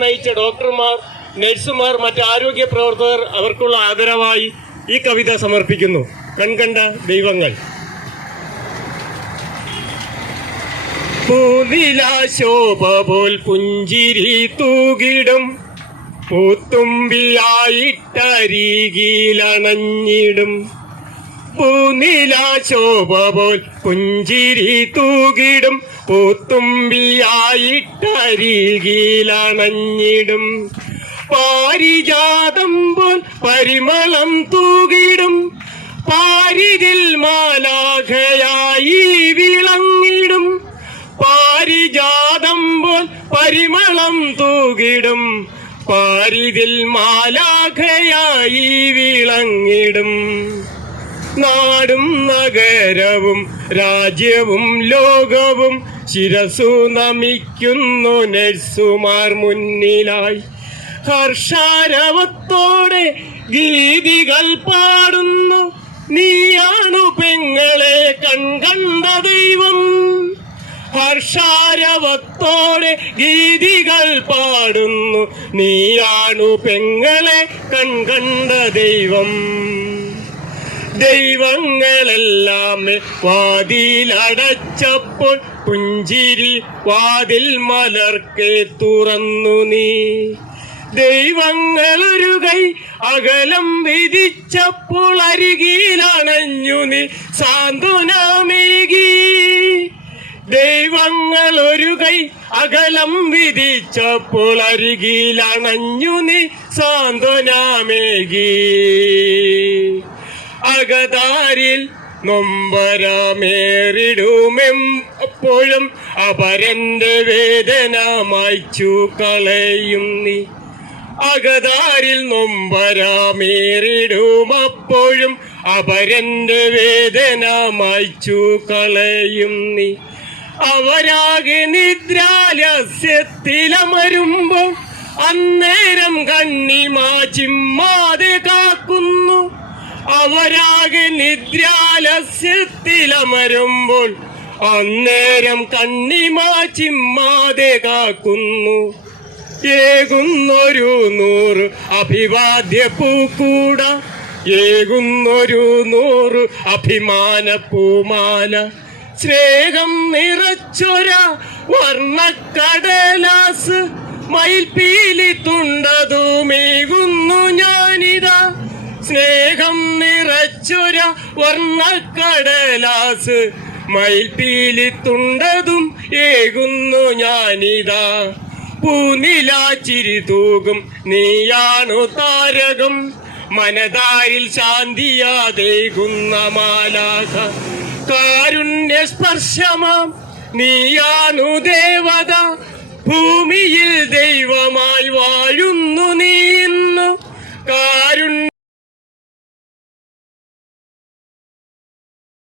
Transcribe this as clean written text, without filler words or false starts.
നയിച്ച ഡോക്ടർമാർ, നഴ്സുമാർ, മറ്റ് ആരോഗ്യ പ്രവർത്തകർ അവർക്കുള്ള ആദരവായി ഈ കവിത സമർപ്പിക്കുന്നു. കൺകണ്ട ദൈവങ്ങൾ. പൂനിലാശോഭ പോൽ പുഞ്ചിരി തൂകിടും പൂത്തുമ്പിയായിട്ടരികിലണഞ്ഞിടും. പൂനിലാശോഭ പോൽ പുഞ്ചിരി തൂകിടും പൂത്തുമ്പിയായിട്ടരികിലണഞ്ഞിടും. പാരിജാതം പോൽ പരിമളം തൂകിടും പാരിതിൽ മാലാഖയായി വിളങ്ങിടും. പാരിജാതം പോൽ പരിമളം തൂകിടും പാരിതിൽ മാലാഖയായി വിളങ്ങിടും. നാടും നഗരവും രാജ്യവും ലോകവും ശിരസു നമിക്കുന്നു നഴ്സുമാർ മുന്നിലായി. ഹർഷാരവത്തോടെ ഗീതികൾ പാടുന്നു നീയാണു പെങ്ങളെ കൺകണ്ട ദൈവം. ഹർഷാരവത്തോടെ ഗീതികൾ പാടുന്നു നീയാണു പെങ്ങളെ കൺകണ്ട ദൈവം. ദൈവങ്ങളെല്ലാം വാതിലടച്ചപ്പോൾ പുഞ്ചിരി വാതിൽ മലർക്കെ തുറന്നു നീ. ദൈവങ്ങളൊരു കൈ അകലം വിധിച്ചപ്പോൾ അരികിലണഞ്ഞു നീ സാന്ത്വനമേകി. ദൈവങ്ങളൊരു കൈ അകലം വിധിച്ചപ്പോൾ അരികിലണഞ്ഞു നീ സാന്ത്വനമേകി. അകതാരിൽ നൊമ്പരമേറിടുമെപ്പോഴും അപരന്റെ വേദന മായ്ച്ചു കളയും നീ. അകതാരിൽ നൊമ്പരമേറിടുമപ്പോഴും അപരന്റെ വേദന മായ്ച്ചു കളയും നീ. അവരാകെ നിദ്രാലസ്യത്തിലമരുമ്പോൾ അന്നേരം കണ്ണിമാ ചിമ്മാതെ കാക്കുന്നു. അവരാകെ നിദ്രാലസ്യത്തിലമരുമ്പോൾ അന്നേരം കണ്ണിമാ ചിമ്മാതെ കാക്കുന്നു. ഏകുന്നൊരു 100 അഭിവാദ്യ പൂക്കൂട, ഏകുന്നൊരു 100 അഭിമാന പൂമാല. സ്നേഹം നിറച്ചൊര വർണ്ണക്കടലാസ് മയിൽപ്പീലി തുണ്ടതുമേകുന്നു ഞാനിതാ. സ്നേഹം നിറച്ചൊര വർണ്ണക്കടലാസ് മയിൽപ്പീലി തുണ്ടതും ഏകുന്നു ഞാനിതാ. പൂനിലാച്ചിരി തൂകും നീയാണു താരകം മനതാരിൽ ശാന്തിയാതേകുന്ന മാലാഖ. കാരുണ്യ സ്പർശമാം നീയാണു ദേവത ഭൂമിയിൽ